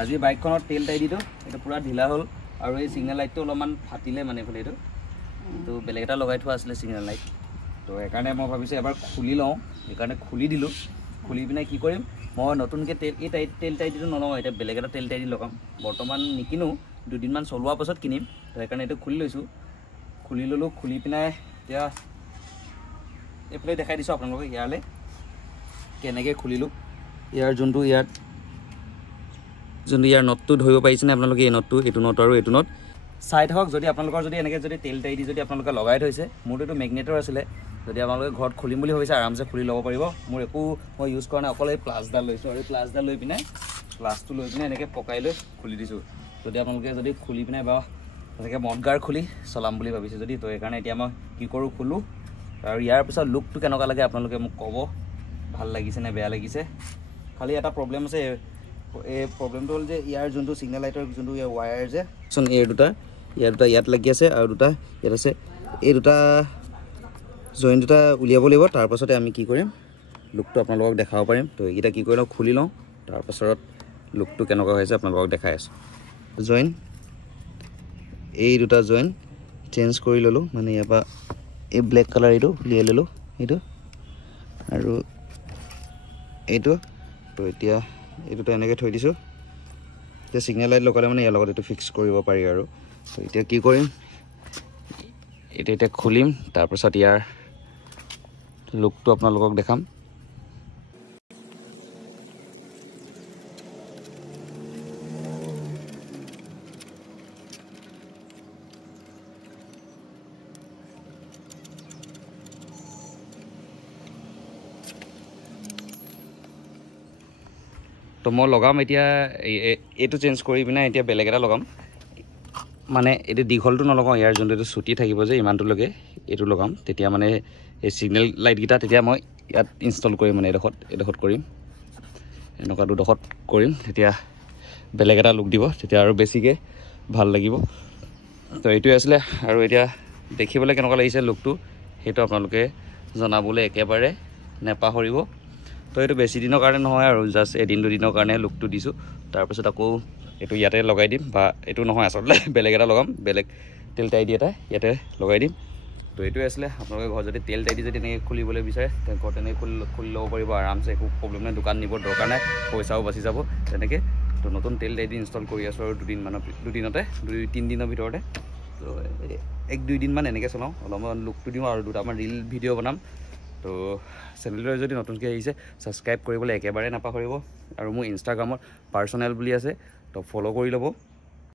আজি বাইকখনৰ তেল টাই দিটো এটা পুৰা ঢিলা হ'ল আৰু এই সিগনেল লাইটটো অলপমান ফাটিলে মানে ফলে এইটো তো বেলেগ এটা লগাই থোৱা আছিল সিগনেল লাইট তো একাৰণে মই ভাবিছো এবাৰ খুলি লওঁ একাৰণে খুলি দিলো খুলি পিনে কি কৰিম মই নতুনকে তেল এই তেল টাই দিটো নলওঁ এটা বেলেগ এটা তেল টাই দি লগাম বৰ্তমান নিকিনো দুদিনমান চলোৱাৰ পাছত কিনিম তো একাৰণে এইটো খুলি লৈছো খুলি ললো খুলি পিনে এতিয়া এফালে দেখাই দিছো আপোনালোকক ইয়ালে কেনেকৈ খুলিলো ইয়াৰ যোনটো ইয়াৰ নটটো ধৰিব পাৰিছেনে আপোনালোকে এই নটটো এইটো নট আৰু এইটো নট চাই থাকক যদি আপোনালোকৰ যদি এনেকৈ যদি তেল টাই দি যদি আপোনালোকে লগাই থৈছে মোৰটো এইটো মেগনেটৰ আছিলে যদি আপোনালোকে ঘৰত খুলিম বুলি ভাবিছে আৰামছে খুলি ল'ব পাৰিব মোৰ একো মই ইউজ কৰা নাই অকল এই প্লাছডাল লৈছোঁ আৰু এই প্লাছডাল লৈ পিনে প্লাছটো লৈ পিনে এনেকৈ পকাই লৈ খুলি দিছোঁ যদি আপোনালোকে যদি খুলি পিনে বা এনেকৈ মদগাৰ খুলি চলাম বুলি ভাবিছে যদি তো সেইকাৰণে এতিয়া মই কি কৰোঁ খোলোঁ আৰু ইয়াৰ পিছত লুকটো কেনেকুৱা লাগে আপোনালোকে মোক ক'ব ভাল লাগিছে নে বেয়া লাগিছে খালি এটা প্ৰব্লেম আছে এই প্ৰব্লেমটো হ'ল যে ইয়াৰ যোনটো সিগনেল লাইটৰ যোনটো ইয়াৰ ৱায়াৰ যে চোন এই দুটা ইয়াত লাগি আছে আৰু দুটা ইয়াত আছে এই দুটা জইন দুটা উলিয়াব লাগিব তাৰপাছতে আমি কি কৰিম লুকটো আপোনালোকক দেখাব পাৰিম তো এইকেইটা কি কৰি লওঁ খুলি লওঁ তাৰপাছত লুকটো কেনেকুৱা হৈছে আপোনালোকক দেখাই আছোঁ জইন এই দুটা জইন চেঞ্জ কৰি ল'লোঁ মানে ইয়াৰ পৰা এই ব্লেক কালাৰ এইটো উলিয়াই ল'লোঁ এইটো আৰু এইটো তো এতিয়া এইটো এনেকৈ থৈ দিছোঁ এতিয়া সিগনেল লাইট লগালে মানে ইয়াৰ লগত এইটো ফিক্স কৰিব পাৰি আৰু তো এতিয়া কি কৰিম এইটো এতিয়া খুলিম তাৰপাছত ইয়াৰ লুকটো আপোনালোকক দেখাম তো মই লগাম এতিয়া এইটো চেঞ্জ কৰি পিনে এতিয়া বেলেগ এটা লগাম মানে এইটো দীঘলটো নলগাওঁ ইয়াৰ যোনটো এইটো চুটি থাকিব যে ইমানটোলৈকে এইটো লগাম তেতিয়া মানে এই সিগনেল লাইটকেইটা তেতিয়া মই ইয়াত ইনষ্টল কৰিম মানে এডোখৰত কৰিম এনেকুৱা দুডোখৰত কৰিম তেতিয়া বেলেগ এটা লুক দিব তেতিয়া আৰু বেছিকৈ ভাল লাগিব তো এইটোৱে আছিলে আৰু এতিয়া দেখিবলৈ কেনেকুৱা লাগিছে লুকটো সেইটো আপোনালোকে জনাবলৈ একেবাৰে নেপাহৰিব তো এইটো বেছি দিনৰ কাৰণে নহয় আৰু জাষ্ট এদিন দুদিনৰ কাৰণে লুকটো দিছোঁ তাৰপিছত আকৌ এইটো ইয়াতে লগাই দিম বা এইটো নহয় আচলতে বেলেগ এটা লগাম বেলেগ তেল টাই দি এটা ইয়াতে লগাই দিম তো এইটোৱে আছিলে আপোনালোকে ঘৰত যদি তেল টাই দি যদি এনেকৈ খুলিবলৈ বিচাৰে ঘৰত তেনেকৈ খুলি ল'ব পাৰিব আৰামছে একো প্ৰব্লেম নাই দোকান নিব দৰকাৰ নাই পইচাও বাচি যাব তেনেকৈ তো নতুন তেল টাই দি ইনষ্টল কৰি আছোঁ আৰু দুদিনতে 2-3 দিনৰ ভিতৰতে তো 1-2 দিনমান এনেকৈ চলাওঁ অলপমান লুকটো দিওঁ আৰু দুটামান ৰিল ভিডিঅ' বনাম তো চেনেলটোৱে যদি নতুনকৈ আহিছে ছাবস্ক্ৰাইব কৰিবলৈ একেবাৰে নাপাহৰিব আৰু মোৰ ইনষ্টাগ্ৰামত পাৰ্চনেল বুলি আছে তো ফ'ল' কৰি ল'ব